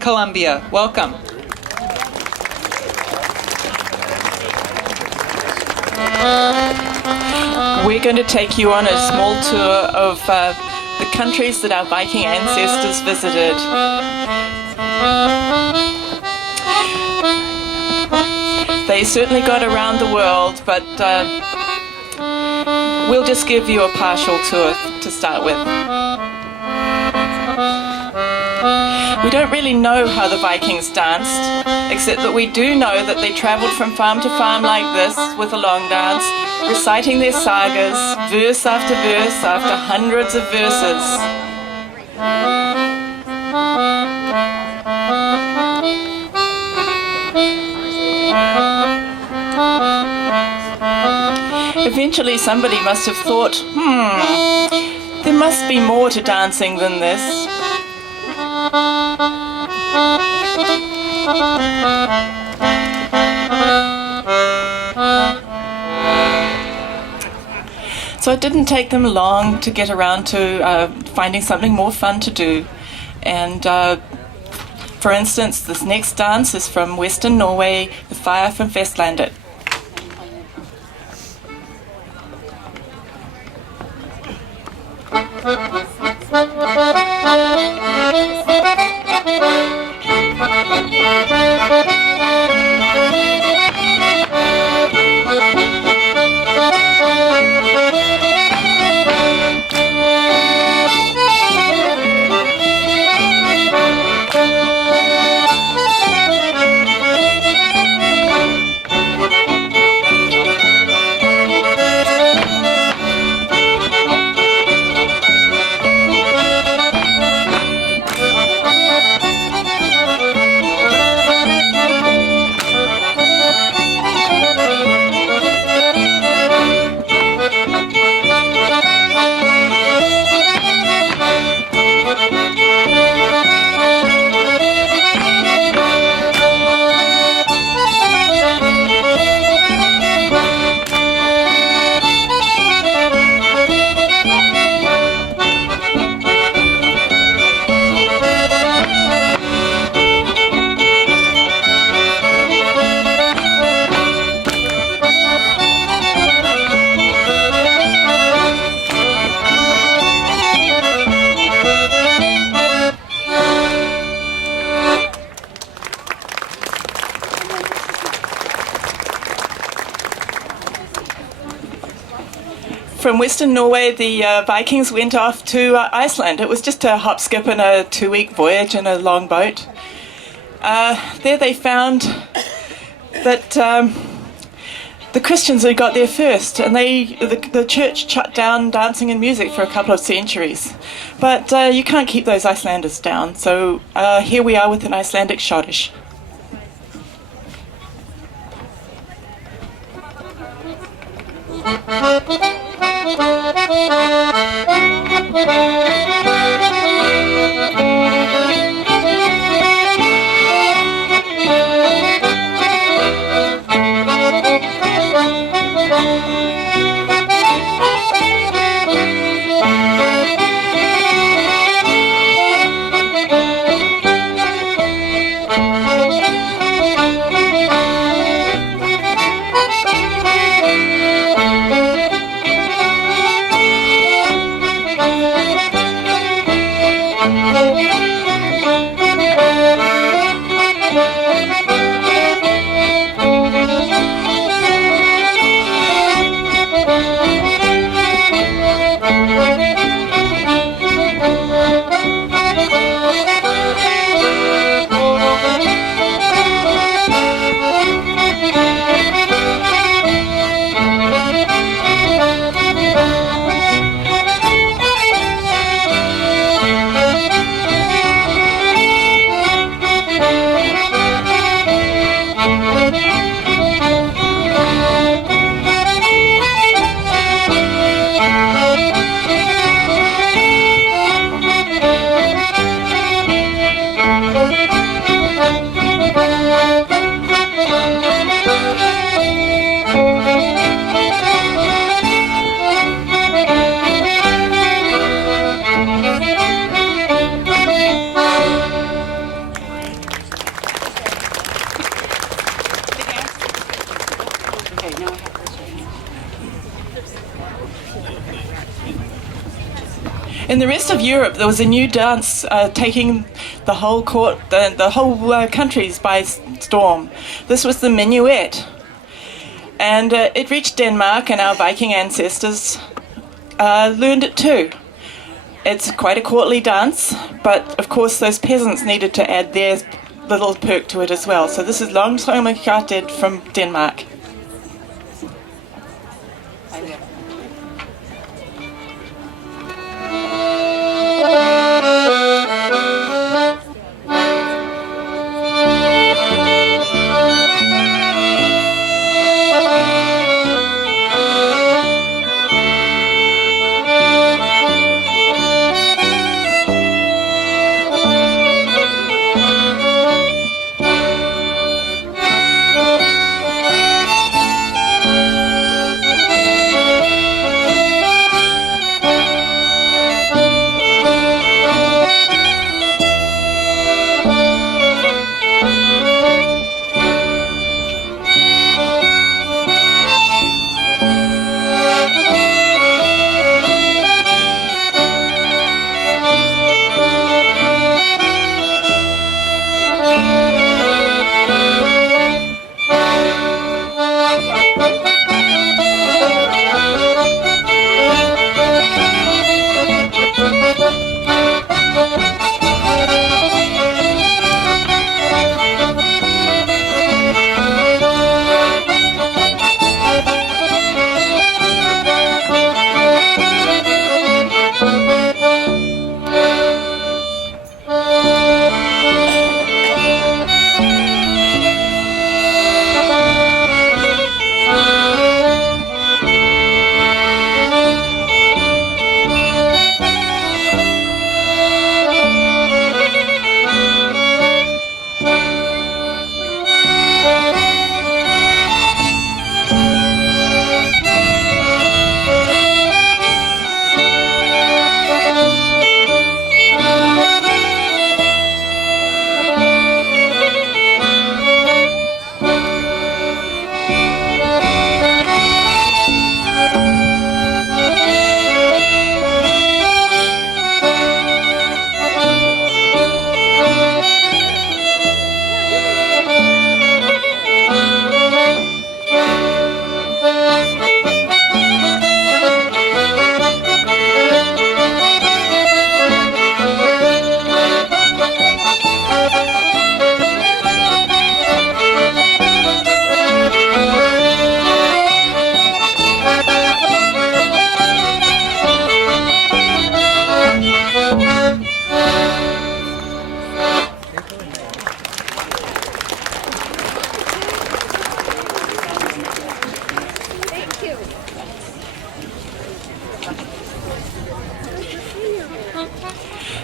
Columbia. Welcome. We're going to take you on a small tour of the countries that our Viking ancestors visited. They certainly got around the world, but we'll just give you a partial tour to start with. We don't really know how the Vikings danced, except that we do know that they travelled from farm to farm like this with a long dance, reciting their sagas, verse after verse after hundreds of verses. Eventually somebody must have thought, there must be more to dancing than this. So it didn't take them long to get around to finding something more fun to do. And for instance, this next dance is from Western Norway, the Fire from Vestlandet. From Western Norway, the Vikings went off to Iceland. It was just a hop, skip and a 2-week voyage in a long boat. There they found that the Christians had got there first, and the church shut down dancing and music for a couple of centuries. But you can't keep those Icelanders down, so here we are with an Icelandic schottische. In the rest of Europe, there was a new dance taking the whole countries by storm. This was the minuet, and it reached Denmark, and our Viking ancestors learned it too. It's quite a courtly dance, but of course those peasants needed to add their little perk to it as well. So this is Langsommerkvartet from Denmark.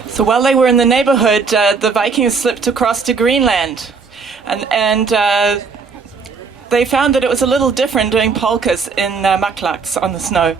So while they were in the neighborhood, the Vikings slipped across to Greenland, and they found that it was a little different doing polkas in mucklucks on the snow.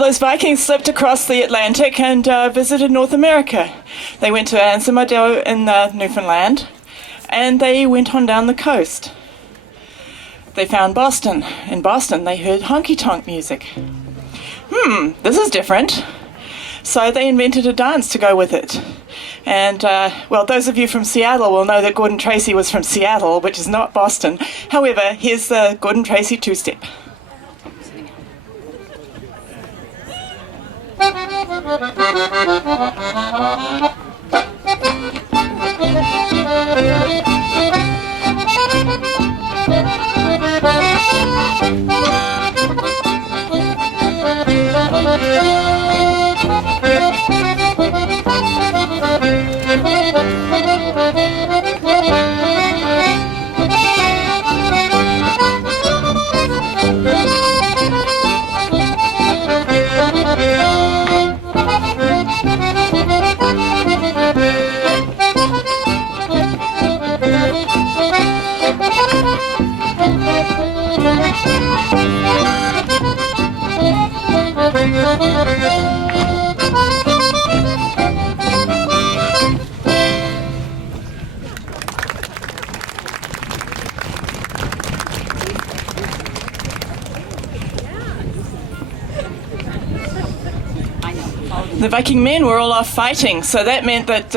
Well, those Vikings slipped across the Atlantic and visited North America. They went to Ansimardo in Newfoundland, and they went on down the coast. They found Boston. In Boston, they heard honky-tonk music. This is different. So they invented a dance to go with it. And, well, those of you from Seattle will know that Gordon Tracy was from Seattle, which is not Boston. However, here's the Gordon Tracy two-step. The Viking men were all off fighting, so that meant that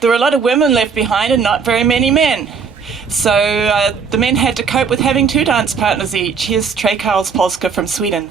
there were a lot of women left behind and not very many men. So the men had to cope with having 2 dance partners each. Here's Trey Karls Polska from Sweden.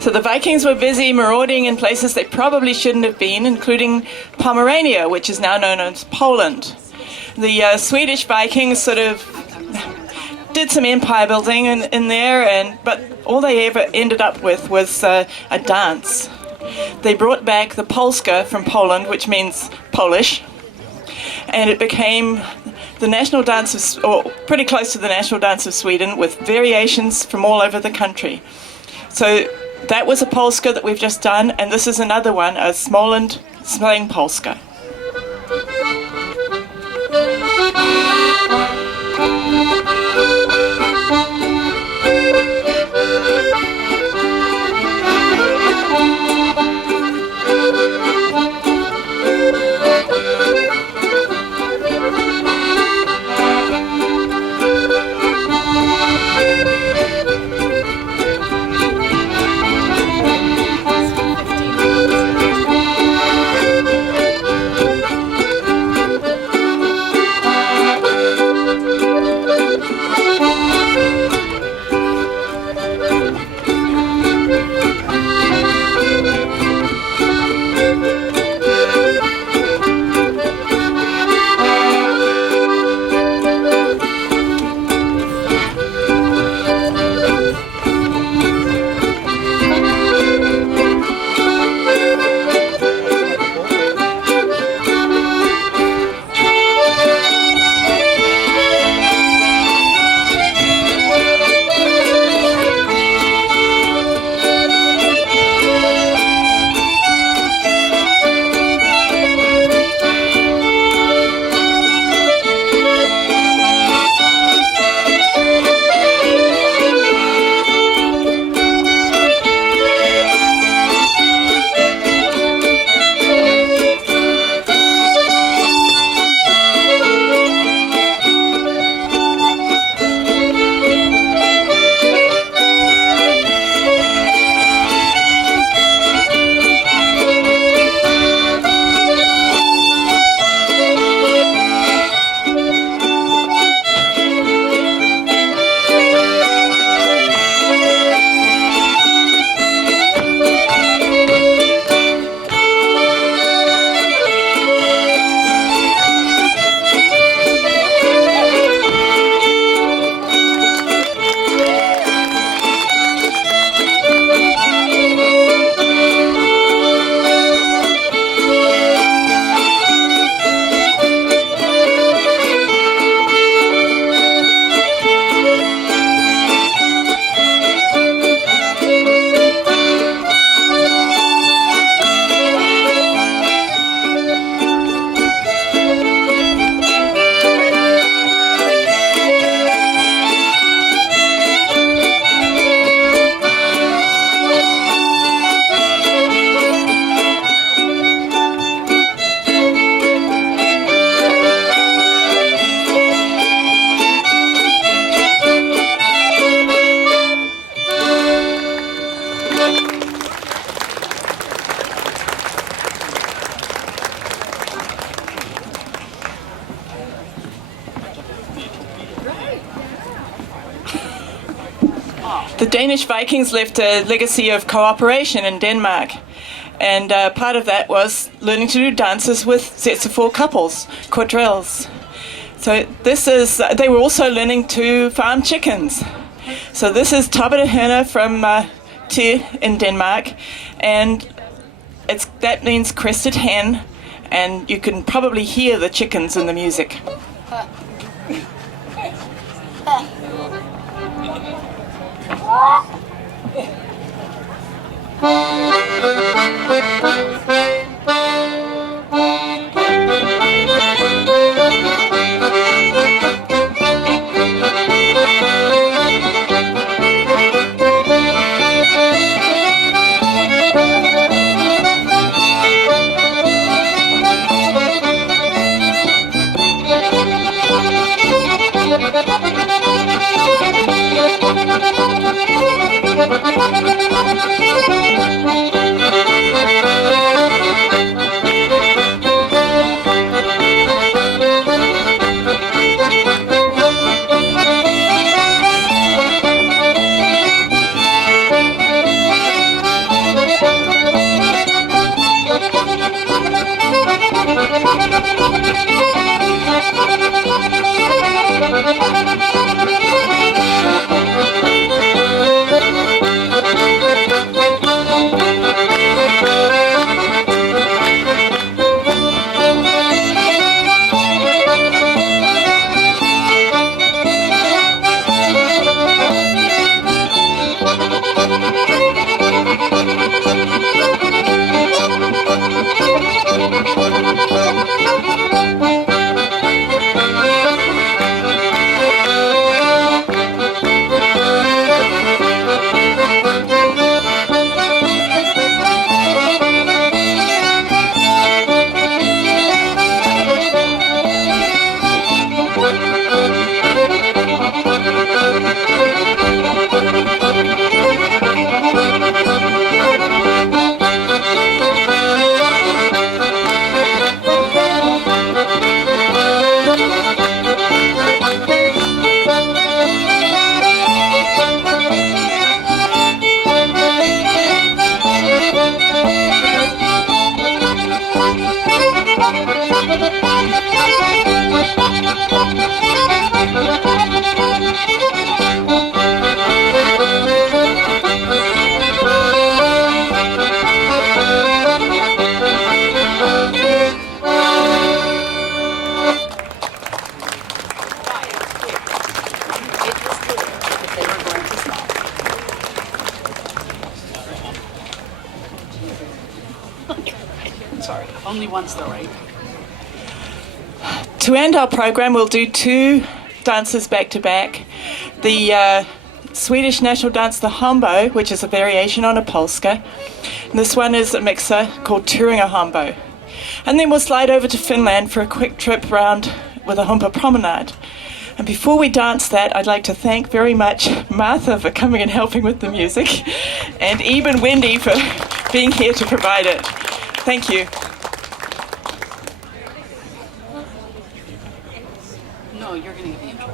So the Vikings were busy marauding in places they probably shouldn't have been, including Pomerania, which is now known as Poland. The Swedish Vikings sort of did some empire building in there, but all they ever ended up with was a dance. they brought back the Polska from Poland, which means Polish, and it became the national dance or pretty close to the national dance of Sweden, with variations from all over the country. So that was a Polska that we've just done, and this is another one, a Småland slang Polska. The Danish Vikings left a legacy of cooperation in Denmark, and part of that was learning to do dances with sets of 4 couples, quadrilles. So this is, they were also learning to farm chickens. So this is Tabata Herne from Thy in Denmark, and that means crested hen, and you can probably hear the chickens in the music. Only once though, right? To end our program, we'll do two dances back to back. The Swedish national dance, the hombo, which is a variation on a polska. And this one is a mixer called Turinga hombo. And then we'll slide over to Finland for a quick trip round with a humpa promenade. And before we dance that, I'd like to thank very much Martha for coming and helping with the music, and even Wendy for being here to provide it. Thank you. No, you're going to get the intro.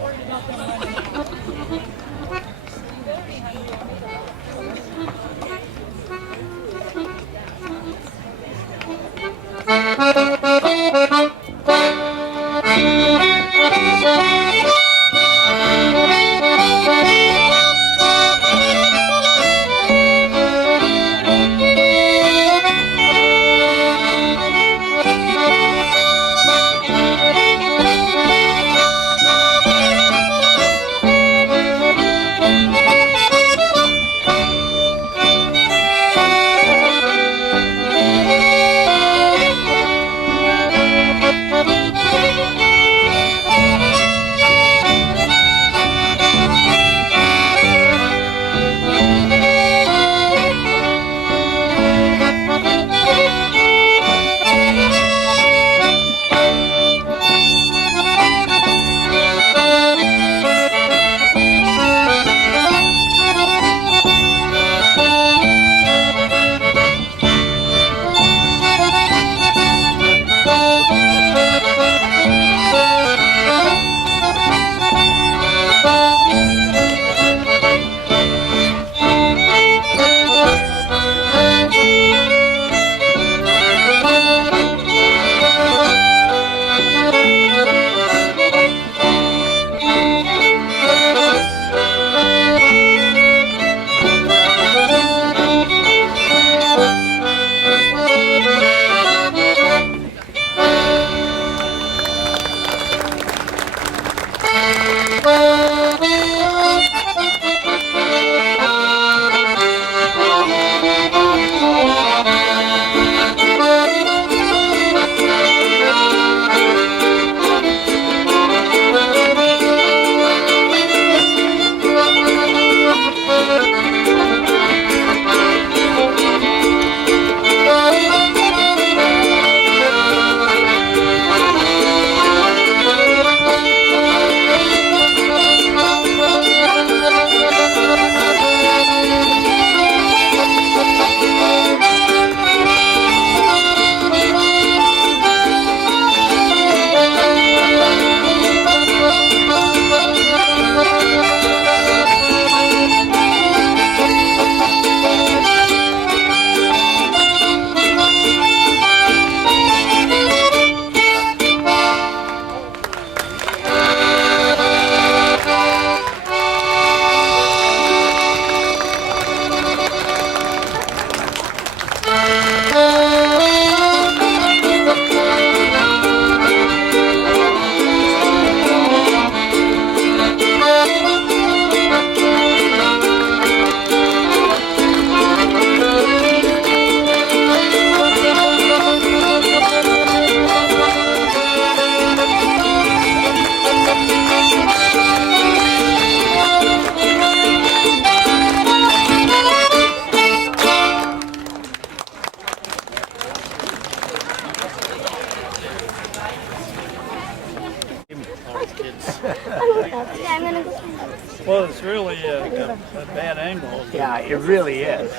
Well, it's really a bad angle. Yeah, it really is.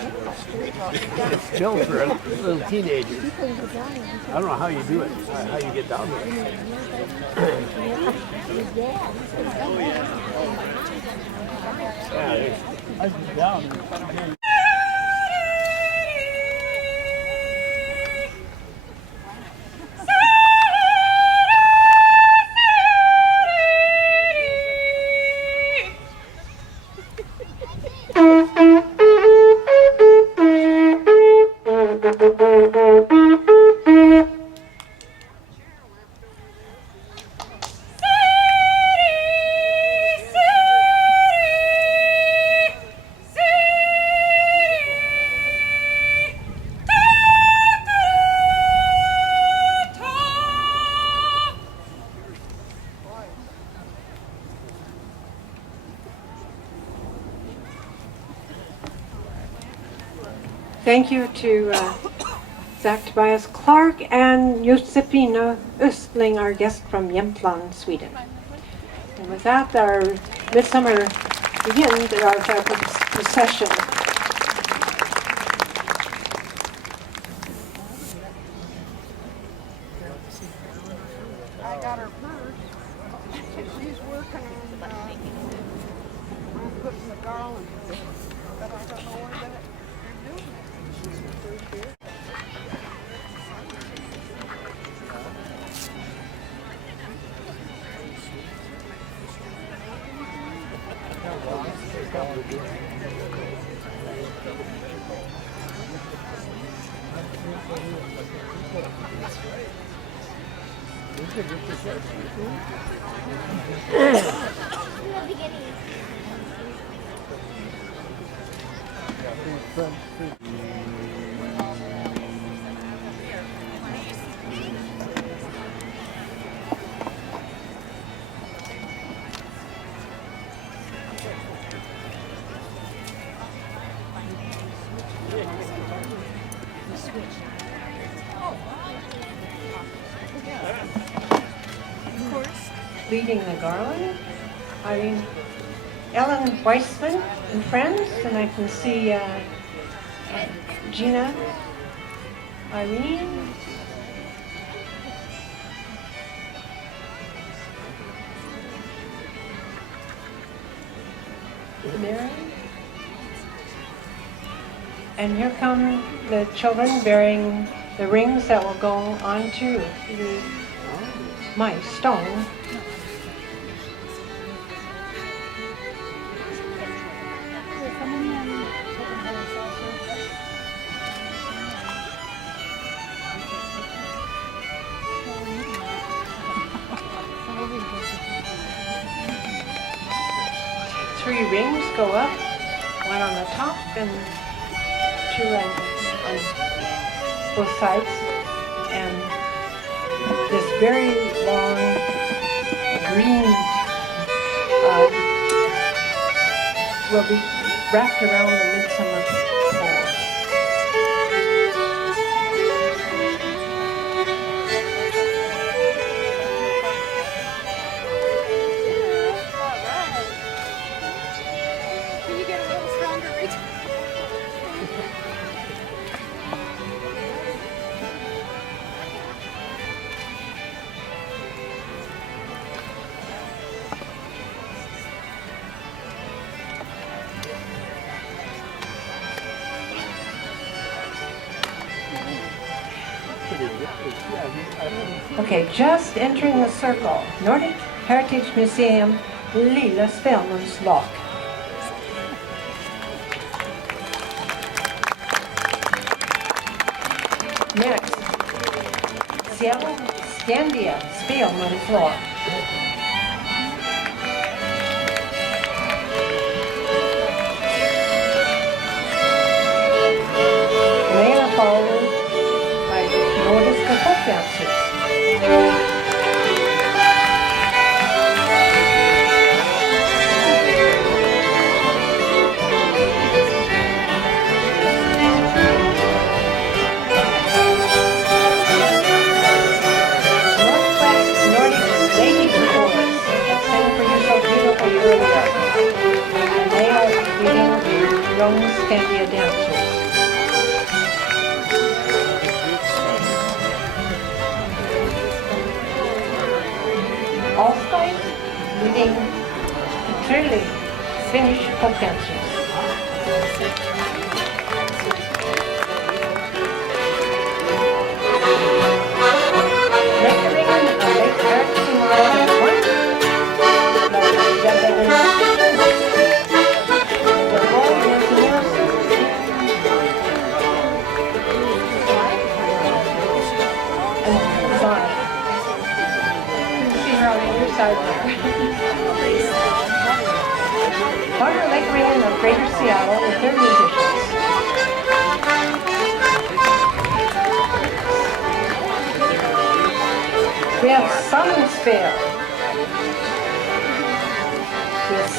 It's built for a little teenager. I don't know how you do it, how you get down there. Yeah, I was down. Thank you to Zach Tobias Clark and Josefina Östling, our guest from Jämtland, Sweden. And with that, our Midsummer begins, our procession. I got her purse. She's working on putting the garland, but I don't know where that they're doing it. Leading the garland, Ellen Weissman and friends, and I can see Gina, Irene, Mary, and here come the children bearing the rings that will go onto the my stone. 3 rings go up, one on the top and 2 on both sides. And this very long green will be wrapped around the midsummer pole. Can you get a little stronger reach? Okay, just entering the circle. Nordic Heritage Museum, Lilla Spelmanslock. Next, Seattle, Skandia, Spelmanslock. They are followed by Nordiska folkdansers. And they are leading young Skandia dancers. Also leading truly Finnish folk dancers. Water Lake Ring of Greater Seattle with their musicians. We have Samspel with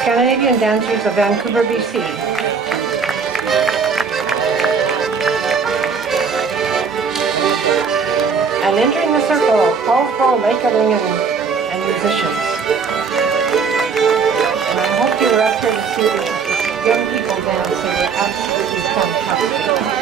Scandinavian dancers of Vancouver, BC. Hallsboro, Lakeling, and musicians. And I hope you were up here to see these young people dance. They were absolutely fantastic.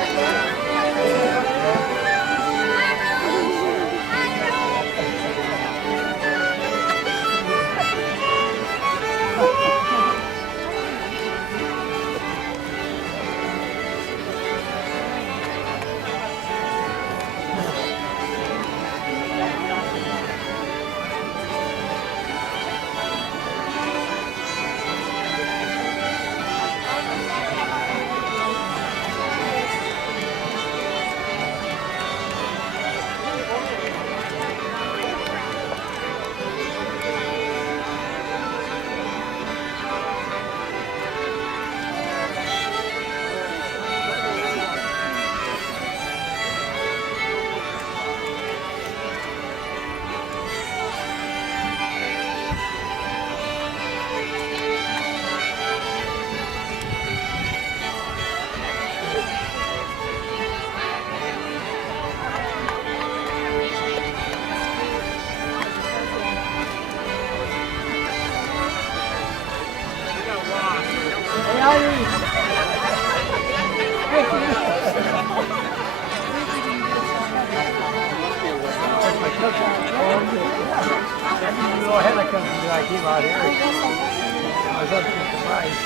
I came out here. I was up to surprise.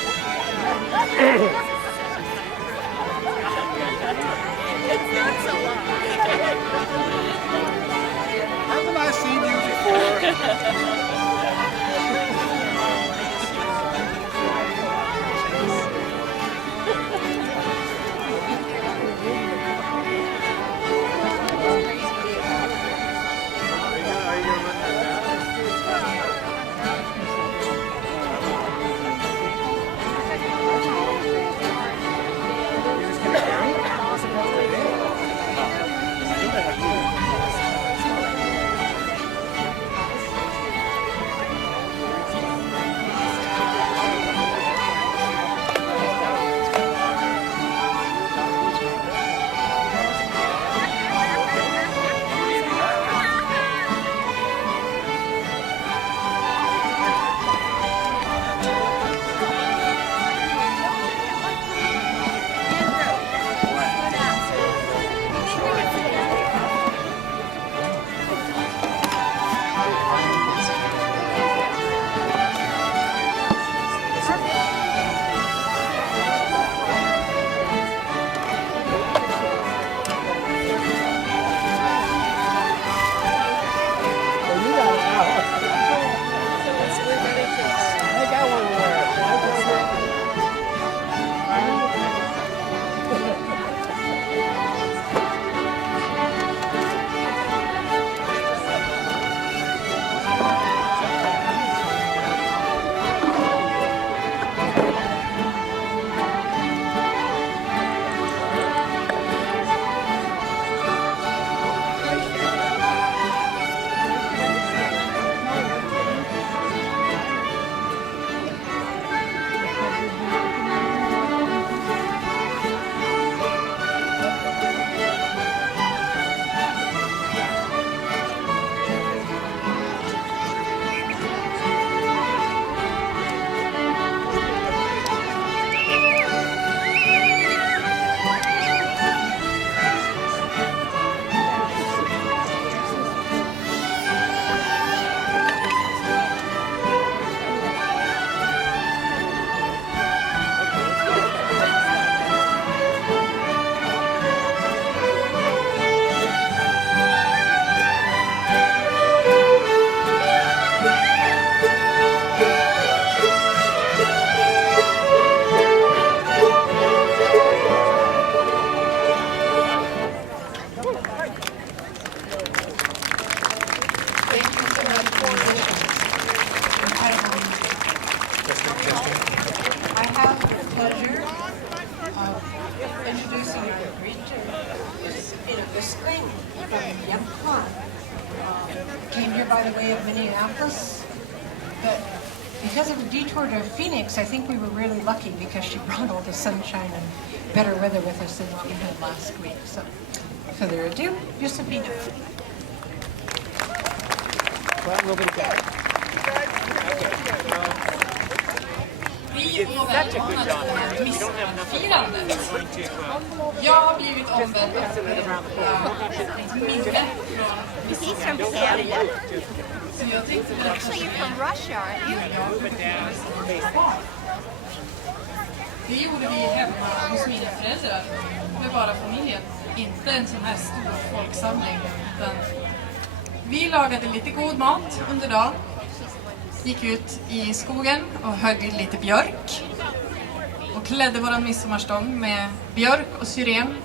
Haven't I seen you before? I have the pleasure of introducing our greeter, Whistling from Yempon. Came here by the way of Minneapolis, but because of a detour to Phoenix, I think we were really lucky because she brought all the sunshine and better weather with us than what we had last week. So, further ado, Josephina. Well, nobody got it. Such a good job. Midsummerfirandet. Jag har blivit ombedd att berätta ett minne från He's from Canada. så jag tänkte berätta Actually, you're from Russia, aren't you? Det gjorde vi hemma hos mina föräldrar med bara familjen. Inte en sån här stor folksamling. Utan vi lagade lite god mat under dagen. Gick ut i skogen och högg lite björk. Och klädde våran midsommarstång med björk och syren.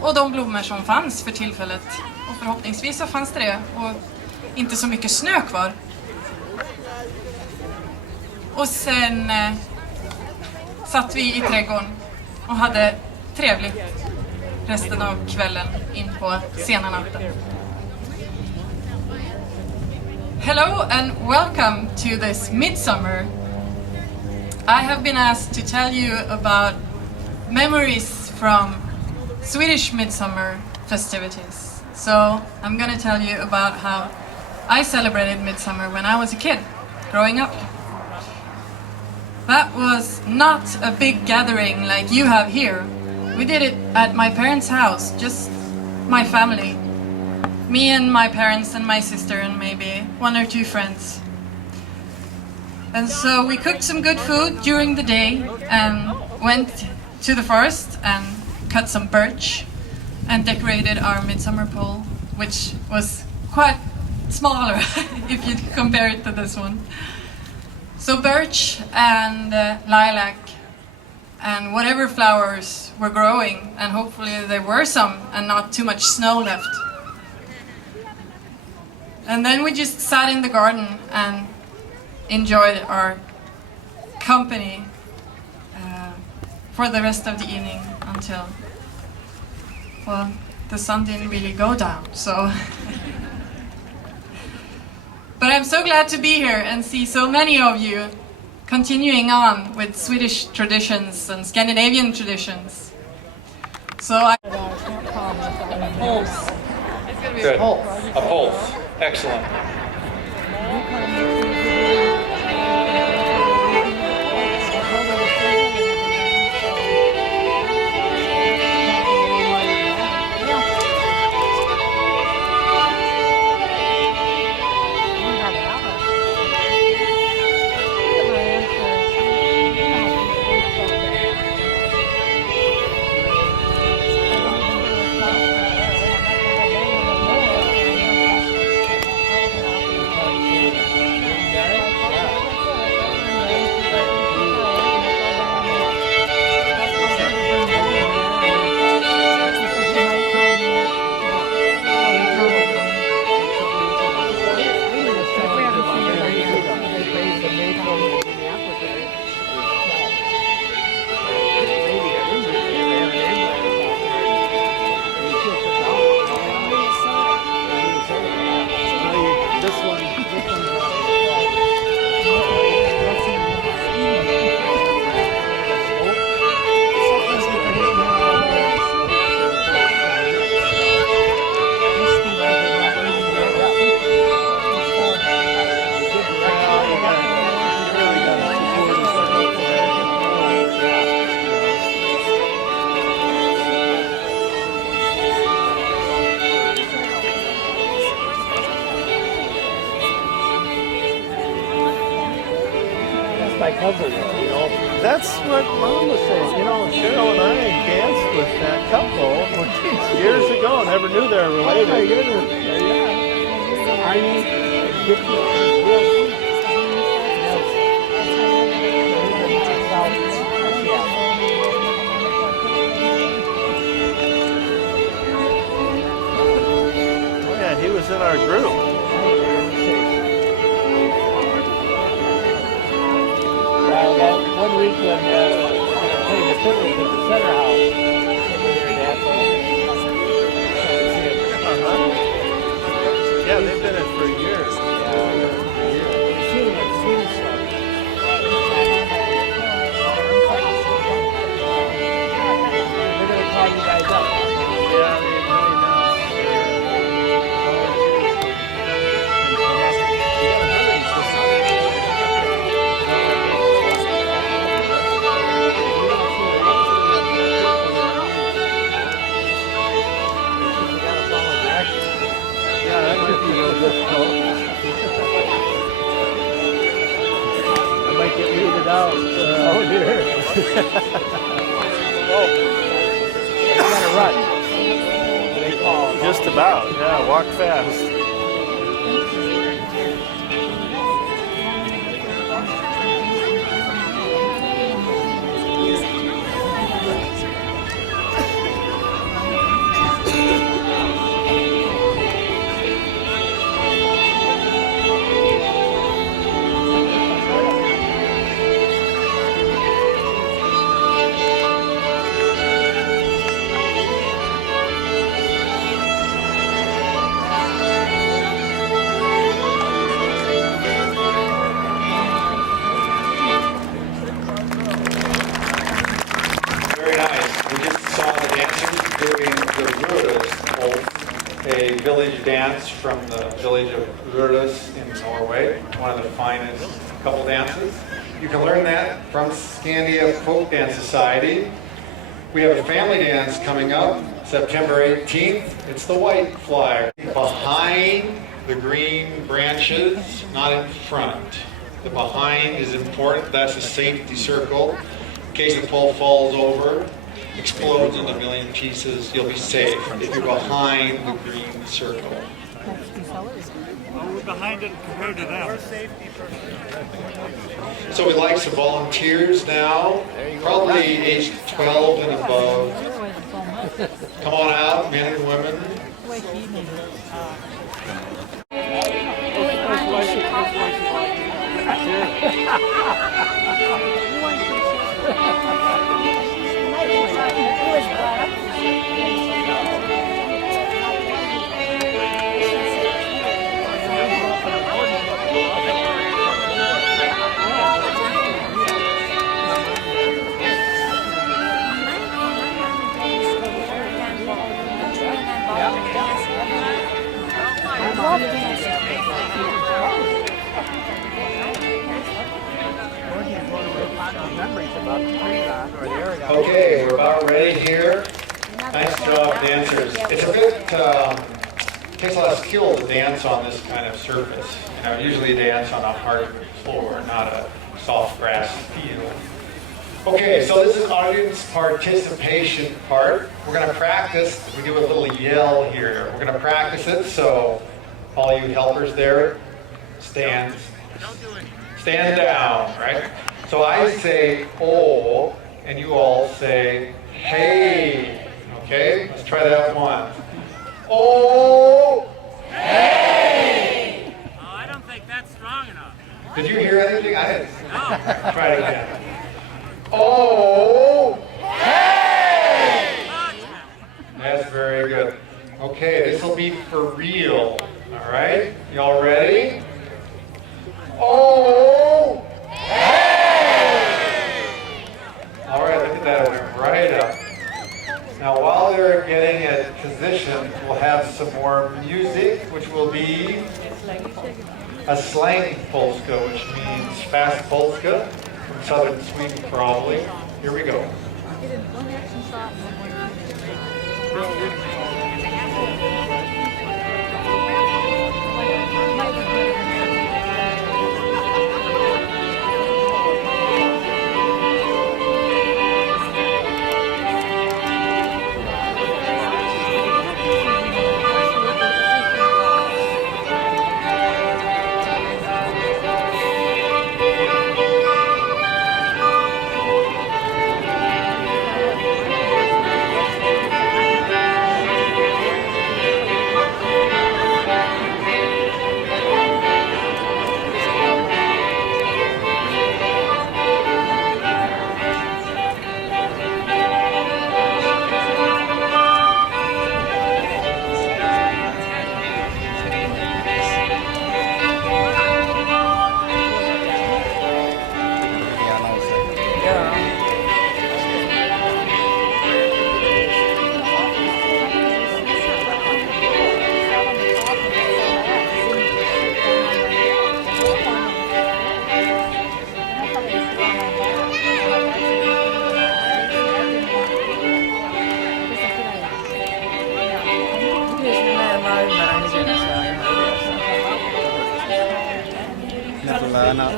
Och de blommor som fanns för tillfället. Och förhoppningsvis så fanns det. Och inte så mycket snö kvar. Och sen satt vi i trädgården och hade trevligt resten av kvällen in på sena natten. Hello and welcome to this Midsummer. I have been asked to tell you about memories from Swedish Midsummer festivities. So I'm going to tell you about how I celebrated Midsummer when I was a kid, growing up. That was not a big gathering like you have here. We did it at my parents' house, just my family. Me and my parents and my sister and maybe one or two friends. And so we cooked some good food during the day and went to the forest and cut some birch and decorated our midsummer pole, which was quite smaller if you compare it to this one. So birch and lilac and whatever flowers were growing, and hopefully there were some and not too much snow left. And then we just sat in the garden and enjoyed our company for the rest of the evening until, well, the sun didn't really go down, so. But I'm so glad to be here and see so many of you continuing on with Swedish traditions and Scandinavian traditions. So I... Pulse. Good. A pulse. Excellent. My cousin, you know. That's what Mom was saying. You know, Cheryl and I danced with that couple years ago. Never knew they were related. Oh my goodness. Yeah. I Oh yeah, he was in our group. One week when playing the fiddles at the center house, we were dancing. Yeah, they've been in for years. We've seen them at Swedish stuff. They're going to call you guys up. Yeah, they really know. weeded out. Oh dear. You gotta run. Just about, yeah, walk fast. Very nice. We just saw the dancers doing the Røros, a village dance from the village of Røros in Norway, one of the finest couple dances. You can learn that from Skandia Folk Dance Society. We have a family dance coming up September 18th. It's the white flag. Behind the green branches, not in front. The behind is important. That's a safety circle. In case the pole falls over, explodes into a million pieces, you'll be safe if you're behind the green circle. Well, we're behind it compared to them. So we'd like some volunteers now, probably age 12 and above. Come on out, men and women. Okay, we're about ready here. Nice job, dancers. It's a bit, takes a lot of skill to dance on this kind of surface. You know, usually dance on a hard floor, not a soft grass field. Okay, so this is audience participation part. We're going to practice. We do a little yell here. We're going to practice it, so all you helpers there, stand down, right? So I say, oh, and you all say, hey. Okay, let's try that one. Oh, hey. Oh, I don't think that's strong enough. Did you hear anything? I didn't. No. Try it again. Oh, hey. That's very good. Okay, this will be for real. All right, y'all ready? Oh, hey. All right, look at that. It went right up. Now, while they're getting in position, we'll have some more music, which will be a slang polska, which means fast polska, from southern Sweden probably. Here we go.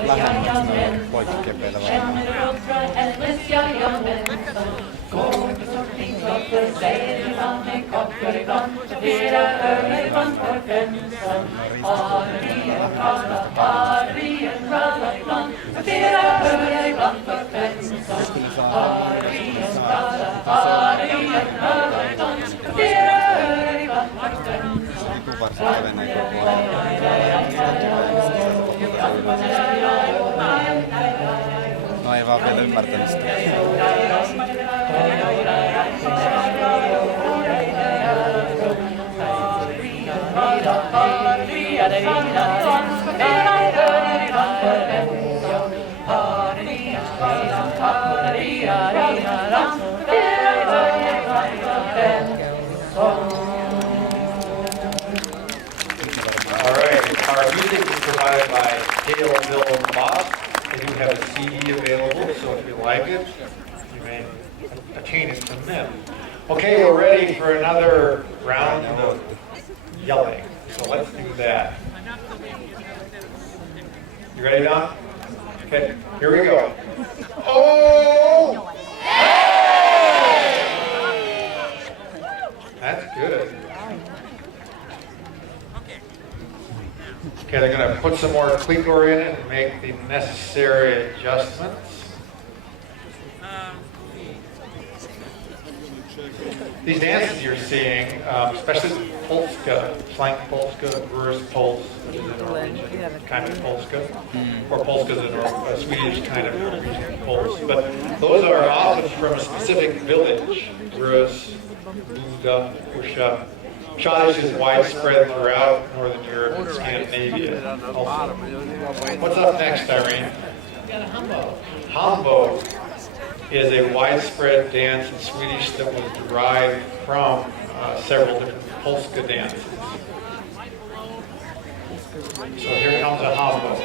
Lähemmäksi No ei vaan vielä ymmärtänyt sitä. All right, our music is provided by Dale, Bill, and Bob. They do have a CD available, so if you like it, you may obtain it from them. Okay, we're ready for another round of yelling, so let's do that. You ready, Don? Okay, here we go. Oh! That's good. Okay, they're going to put some more cleator in it and make the necessary adjustments. These dances you're seeing, especially polska, flank polska, brewers pulse, which is a Norwegian kind of polska, or polska is a Swedish kind of Norwegian pulse. But those are often from a specific village, brewers, Luga, Usha. Scottish is widespread throughout Northern Europe and Scandinavia also. What's up next, Irene? Hambo is a widespread dance in Swedish that was derived from several different polska dances. So here comes a hambo.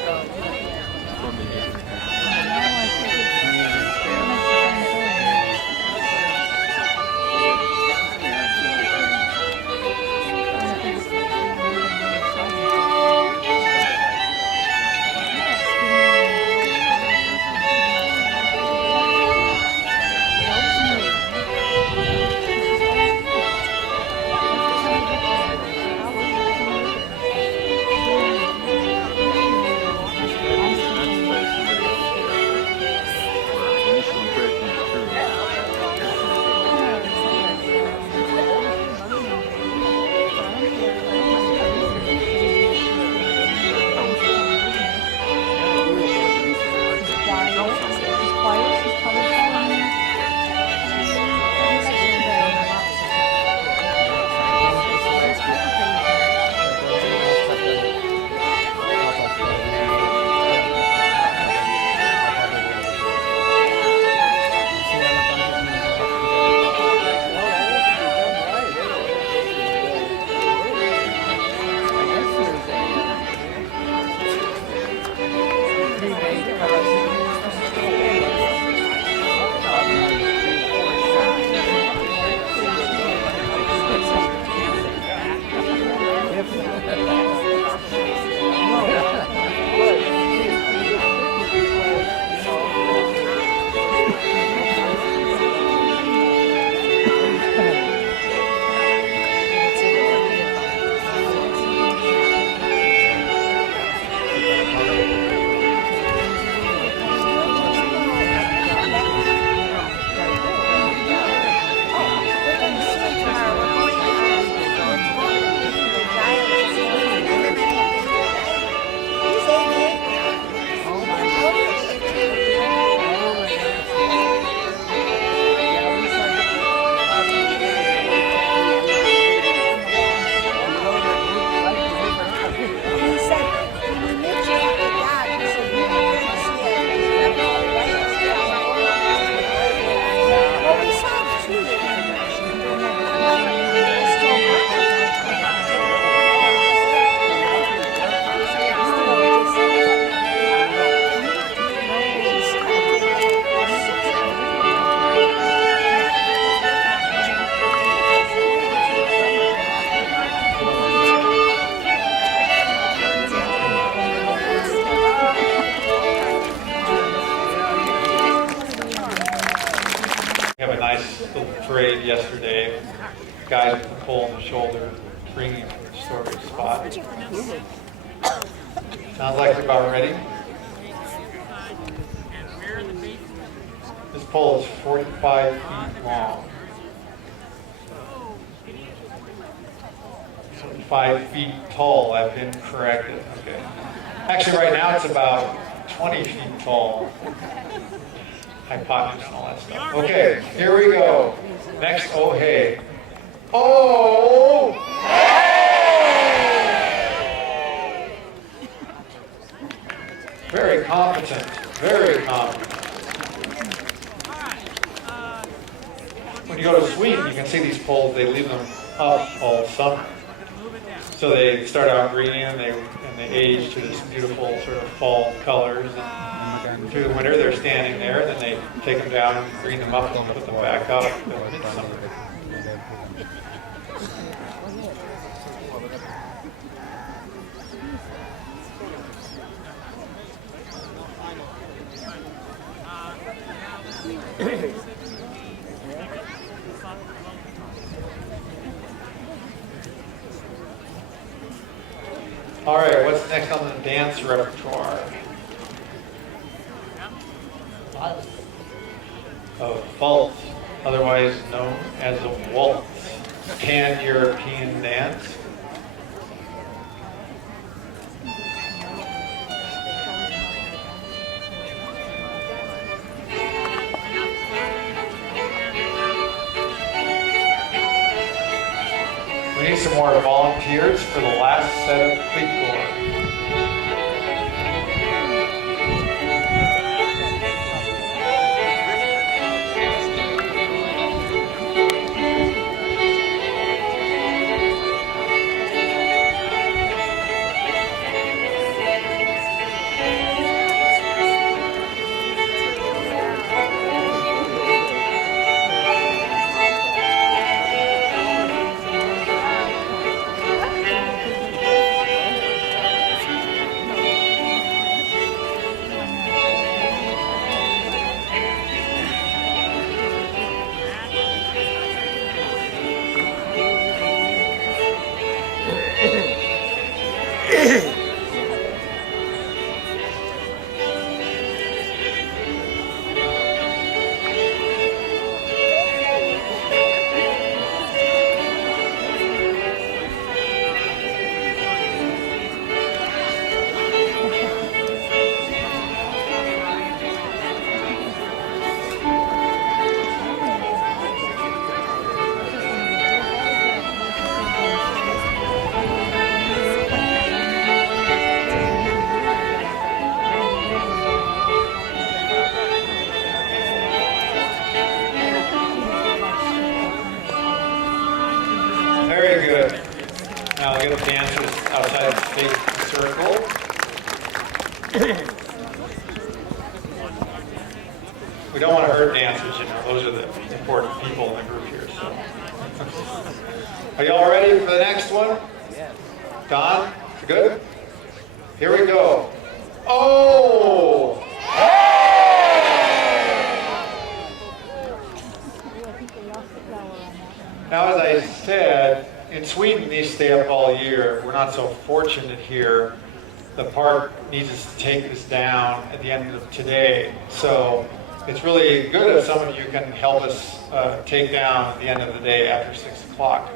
nice little parade yesterday. Guys with the pole on the shoulder, bringing it to the historic spot. Sounds like you're about ready. This pole is 45 feet long. 5 feet tall, I've been corrected. Okay. Actually, right now it's about 20 feet tall. Hypotenuse and all that stuff. Okay, here we go. Next, oh hey. Oh hey! Very competent, very competent. When you go to Sweden, you can see these poles, they leave them up all summer. So they start out green and they age to this beautiful sort of fall colors. And through the winter, they're standing there, and then they take them down and green them up and put them back up in midsummer. All right, what's next on the dance repertoire? A waltz, otherwise known as a waltz, pan-European dance. We need some more volunteers for the last set of cleat-core. Very good. Now I'll get the dancers outside the stage circle. We don't want to hurt dancers, you know. Those are the important people in the group here. So, are you all ready for the next one? Don, good? Here we go. Oh! Now, as I said, in Sweden, these stay up all year. We're not so fortunate here. The park needs us to take this down at the end of today. So it's really good if some of you can help us take down at the end of the day after 6 o'clock.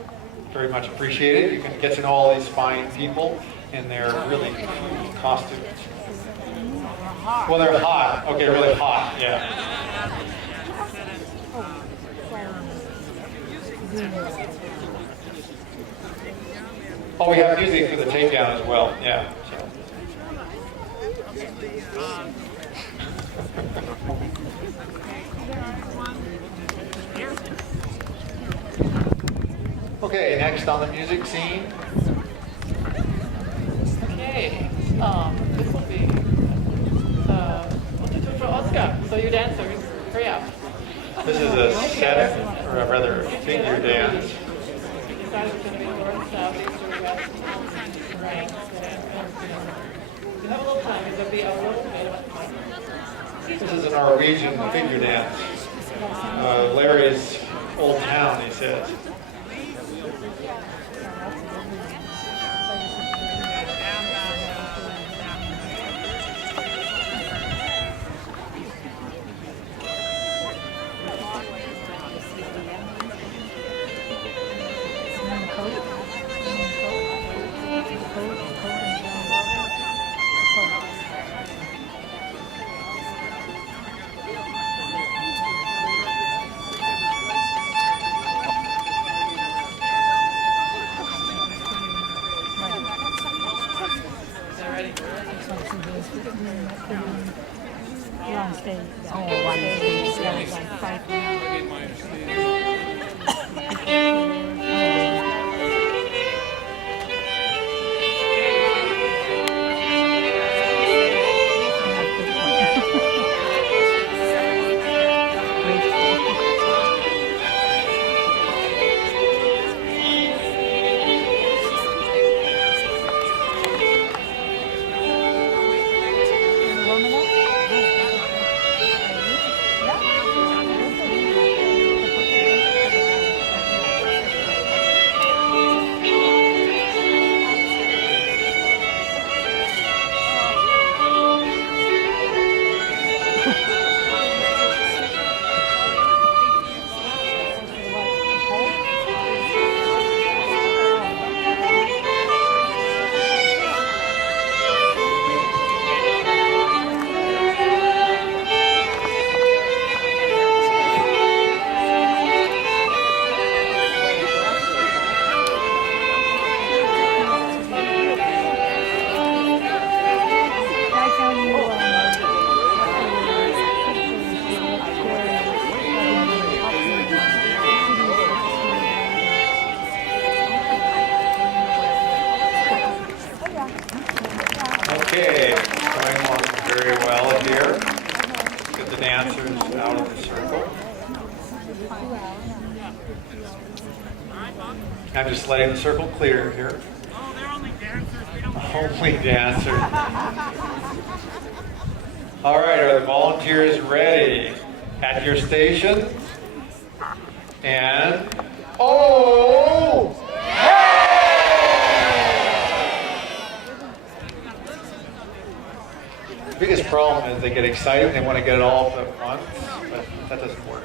Very much appreciated. You can get to know all these fine people in their really cool costumes. Well, they're hot. Okay, really hot, yeah. Oh, we have music for the takedown as well, yeah. Okay, next on the music scene. Okay, this will be multitude for Oscar. So you dancers, hurry up. This is a set, or rather a figure dance. We decided we're going to be north, south, east, or west, right. You have a little time, it'll be a little bit. This is a Norwegian figure dance. Larry's old town, he says. Okay, going along very well here. Get the dancers out of the circle. I'm just letting the circle clear here. Oh, they're only dancers. We don't Only dancers. All right, are the volunteers ready? At your station? And, oh! The biggest problem is they get excited and they want to get it all at once, but that doesn't work.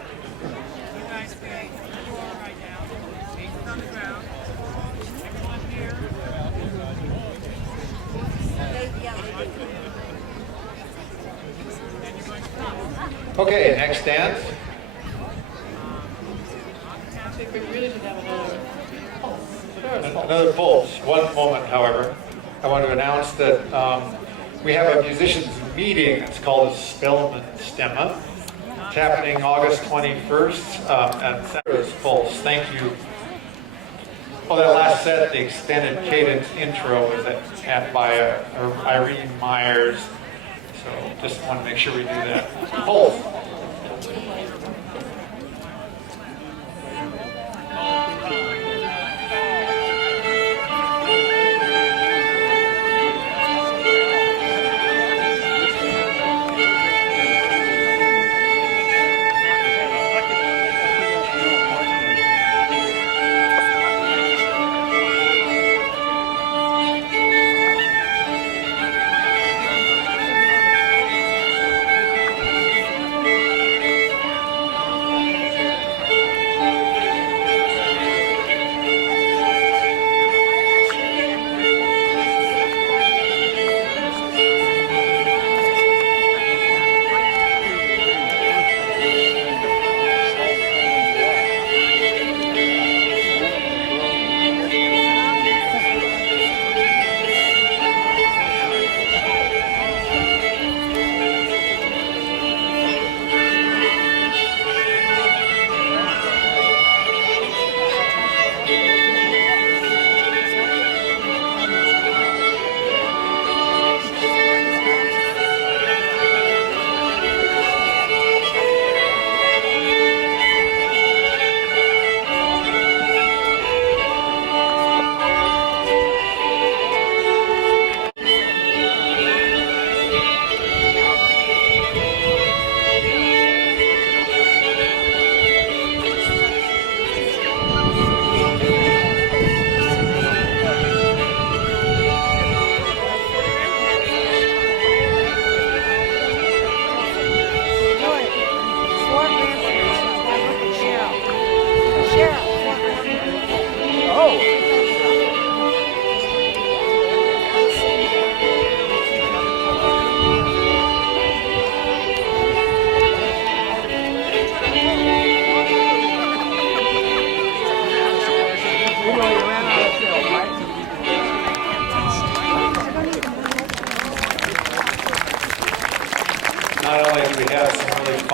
Okay, next dance. I think we really should have another. Another pulse. One moment, however. I want to announce that we have a musicians meeting. It's called a Spelman Stemma. It's happening August 21st at Sarah's Pulse. Thank you. Oh, that last set, the extended cadence intro, was by Irene Myers. So just want to make sure we do that. Pulse.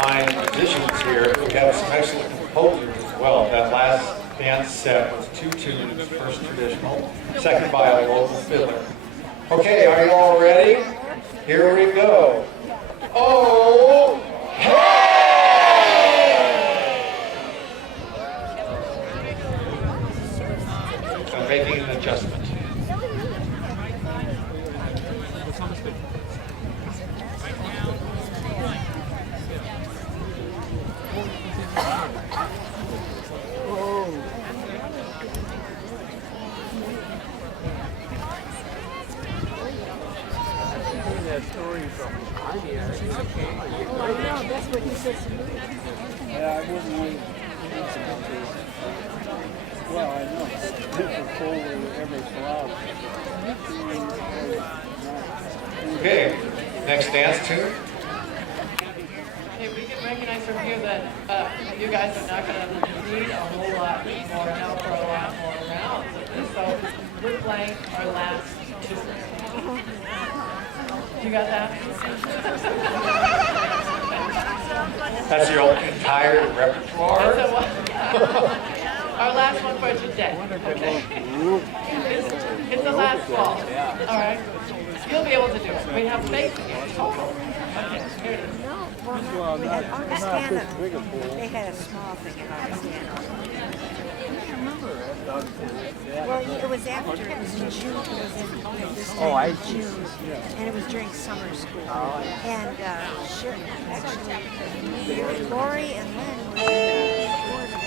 fine musicians here. We have some excellent composers as well. That last dance set was 2 tunes, first traditional, second by a local fiddler. Okay, are you all ready? Here we go. Oh, hey! I'm making an adjustment. That story from Skandia. Oh, I know. That's what he says to me. Yeah, I wouldn't wait. Well, I know. It's full every flower. Okay, next dance tune. Okay, we can recognize from here that you guys are not going to need a whole lot more help for a lot more rounds of this. So we're playing our last two. You got that? That's your entire repertoire? Our last one for today. Okay. It's the last call. All right. You'll be able to do it. We have faith in you. Okay, here it is. Well, At not Augustana, this big a pool. they had a small thing at Augustana. Yeah. Well, it was after, it was in June, it was in this Oh, I time in June, and it was during summer school. And actually, Lori and Lynn were in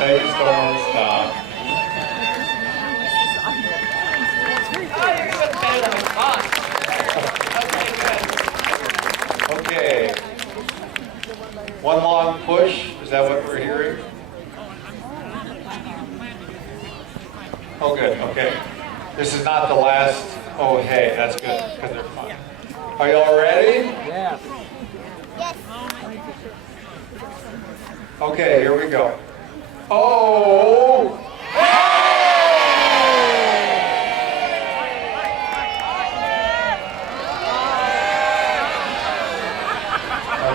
Please don't stop. Okay. One long push. Is that what we're hearing? Oh, good. Okay. This is not the last. Oh, hey. That's good because they're fun. Are you all ready? Yeah. Okay. Here we go. Oh.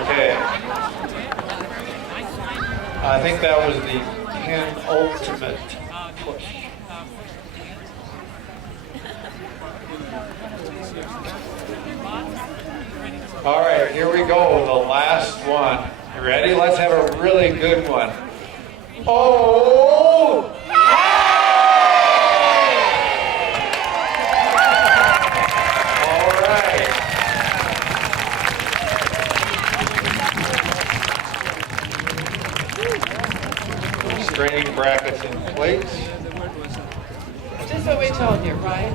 Okay. I think that was the penultimate push. All right, here we go, the last one. You ready? Let's have a really good one. Oh! All right. Straining brackets in place. Just what we told you, right?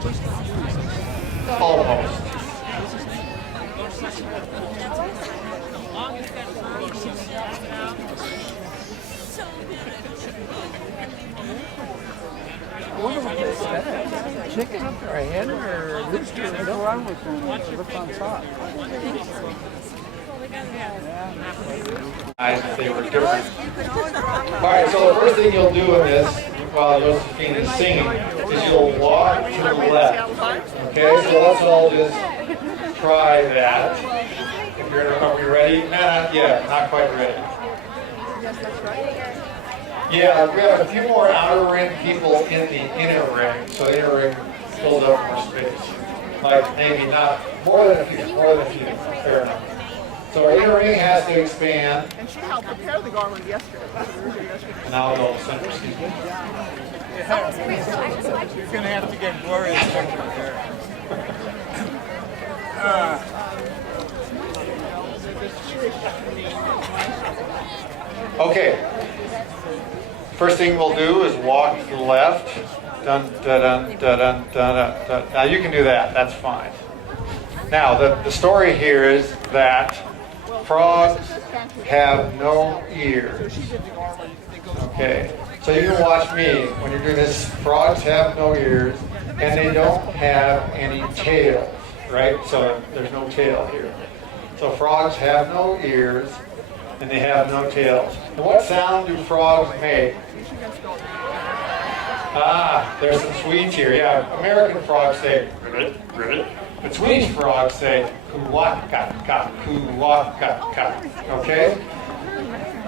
Almost. Chicken up there, a hen or a rooster? What's wrong with them? What's on top? If they were different. All right, so the first thing you'll do in this, while Josephine is singing, is you'll walk to the left. Okay, so let's all just try that. If you're, are we ready? Nah, not yet, not quite ready. Yeah, we have a few more outer ring people in the inner ring, so the inner ring fills up more space. Like maybe not more than a few, fair enough. So our inner ring has to expand. And she helped prepare the garland yesterday. And now go center, excuse me. You're going to have to get Gloria's picture there. Okay. First thing we'll do is walk to the left. Dun, da, dun, da, dun, da, da, da. Now you can do that. That's fine. Now the story here is that frogs have no ears. Okay. So you can watch me when you're doing this. Frogs have no ears, and they don't have any tails, right? So there's no tail here. So frogs have no ears, and they have no tails. And what sound do frogs make? Ah, there's some Swedes here. Yeah, American frogs say ribbit, ribbit. But Swedish frogs say kuwaka, kuwaka. Okay?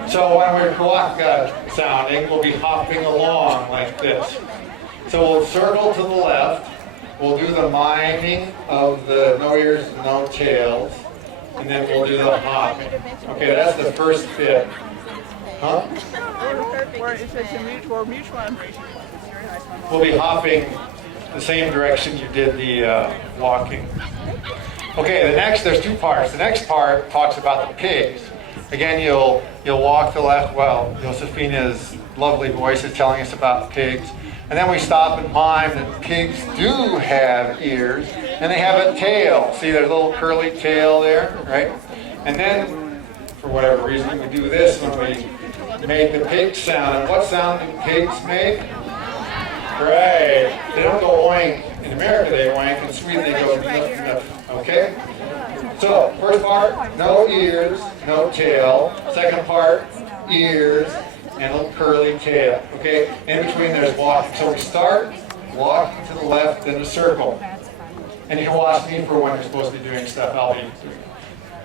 So when we're kuwaka sounding, we'll be hopping along like this. So we'll circle to the left. We'll do the miming of the no ears, no tails. And then we'll do the hopping. Okay, that's the first bit. Huh? Where it says mutual admiration. We'll be hopping the same direction you did the walking. Okay, there's two parts. The next part talks about the pigs. Again, you'll walk to the left. Well, Josefina's lovely voice is telling us about pigs. And then we stop and mime that pigs do have ears, and they have a tail. See, there's a little curly tail there, right? And then, for whatever reason, we do this when we make the pig sound. And what sound do pigs make? Right. They don't go oink. In America they oink. In Sweden they go nuff, nuff. Okay? So, first part, no ears, no tail. Second part, ears, and a little curly tail. Okay? In between there's walking. So we start walking to the left, then a circle. And you can watch me for when you're supposed to be doing stuff. I'll be doing.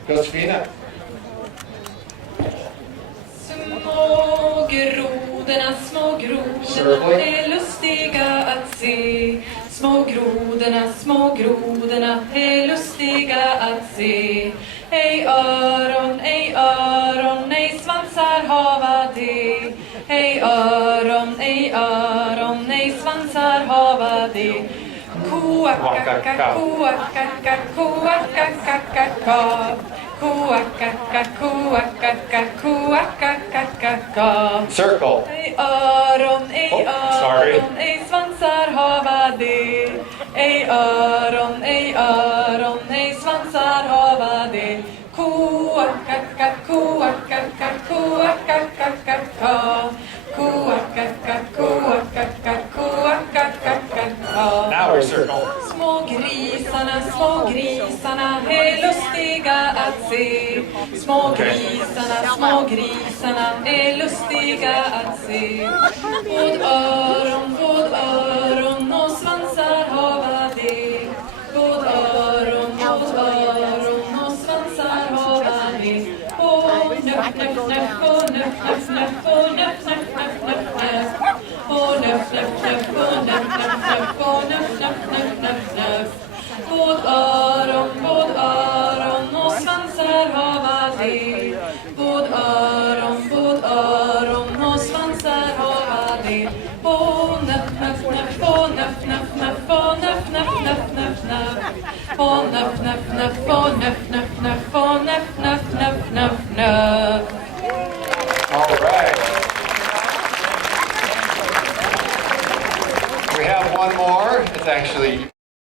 Josefina. Små grodorna är lustiga att se. Små grodorna är lustiga att se. Ej öron, ej svansar hava de. Ej öron, ej svansar hava de. Kuakaka, kuakaka, kuakaka. Kuakaka, kuakaka, kuakaka. Circle. Ej öron, ej svansar hava de. Ej öron, ej svansar hava de. Kuakaka, kuakaka, kuakaka. Kuakaka, kuakaka, kuakaka. Now we circle. Små grisarna är lustiga att se. Små grisarna är lustiga att se. Både öron och svansar hava de. Både öron och svansar hava de. Och nöff, nöff, nöff, och nöff, nöff, nöff, och nöff, nöff, nöff, nöff, nöff. Och nöff, nöff, nöff, och nöff, nöff, nöff, och nöff, nöff, nöff, nöff, nöff. Både öron och svansar hava de. Både öron och svansar hava de. Och nöff, nöff, nöff, och nöff, nöff, nöff, och nöff, nöff, nöff, nöff, nöff. Och nöff, nöff, nöff, och nöff, nöff, nöff, och nöff, nöff, nöff, nöff, nöff. All right. We have one more. It's actually